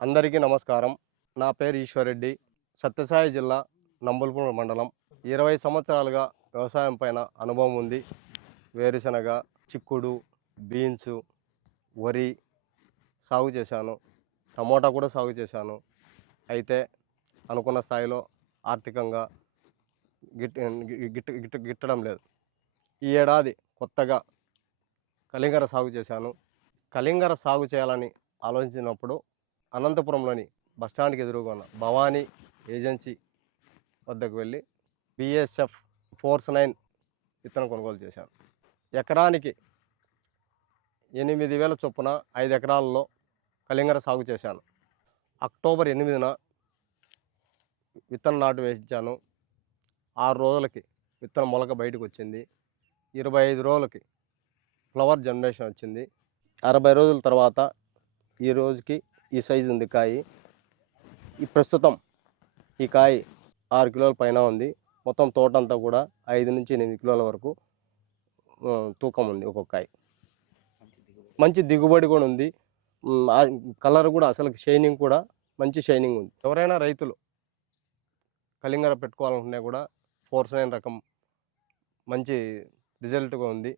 అందరికీ నమస్కారం. నా పేరు ఈశ్వర్రెడ్డి సత్యసాయి జిల్లా నంబుల్పూర్ మండలం. ఇరవై సంవత్సరాలుగా వ్యవసాయం పైన అనుభవం ఉంది. వేరుశనగ చిక్కుడు బీన్స్ వరి సాగు చేశాను. టమోటా కూడా సాగు చేశాను. అయితే అనుకున్న స్థాయిలో ఆర్థికంగా గిట్ గిట్ గిట్ గిట్టడం లేదు. ఈ ఏడాది కొత్తగా కలింగర సాగు చేశాను. కలింగర సాగు చేయాలని ఆలోచించినప్పుడు అనంతపురంలోని బస్టాండ్కి ఎదురుగా ఉన్న భవానీ ఏజెన్సీ వద్దకు వెళ్ళి బిఎస్ఎఫ్ ఫోర్స్ నైన్ విత్తనం కొనుగోలు చేశాను ఎకరానికి ఎనిమిది వేల చొప్పున ఐదు ఎకరాల్లో కలింగర సాగు చేశాను. అక్టోబర్ ఎనిమిదిన విత్తనం నాటు వేయించాను. ఆరు రోజులకి విత్తనం మొలక బయటకు వచ్చింది. ఇరవై ఐదు రోజులకి ఫ్లవర్ జనరేషన్ వచ్చింది. అరవై రోజుల తర్వాత ఈ రోజుకి ఈ సైజు ఉంది కాయి. ఈ ప్రస్తుతం ఈ కాయ ఆరు కిలోల పైన ఉంది. మొత్తం తోట అంతా కూడా ఐదు నుంచి ఎనిమిది కిలోల వరకు తూకం ఉంది ఒక్కొక్క కాయ. మంచి దిగుబడి కూడా ఉంది. కలర్ కూడా అసలు షైనింగ్ కూడా మంచి షైనింగ్ ఉంది. ఎవరైనా రైతులు కలింగర పెట్టుకోవాలనుకున్నా కూడా ఫోర్స్ నైన్ రకం మంచి రిజల్ట్గా ఉంది.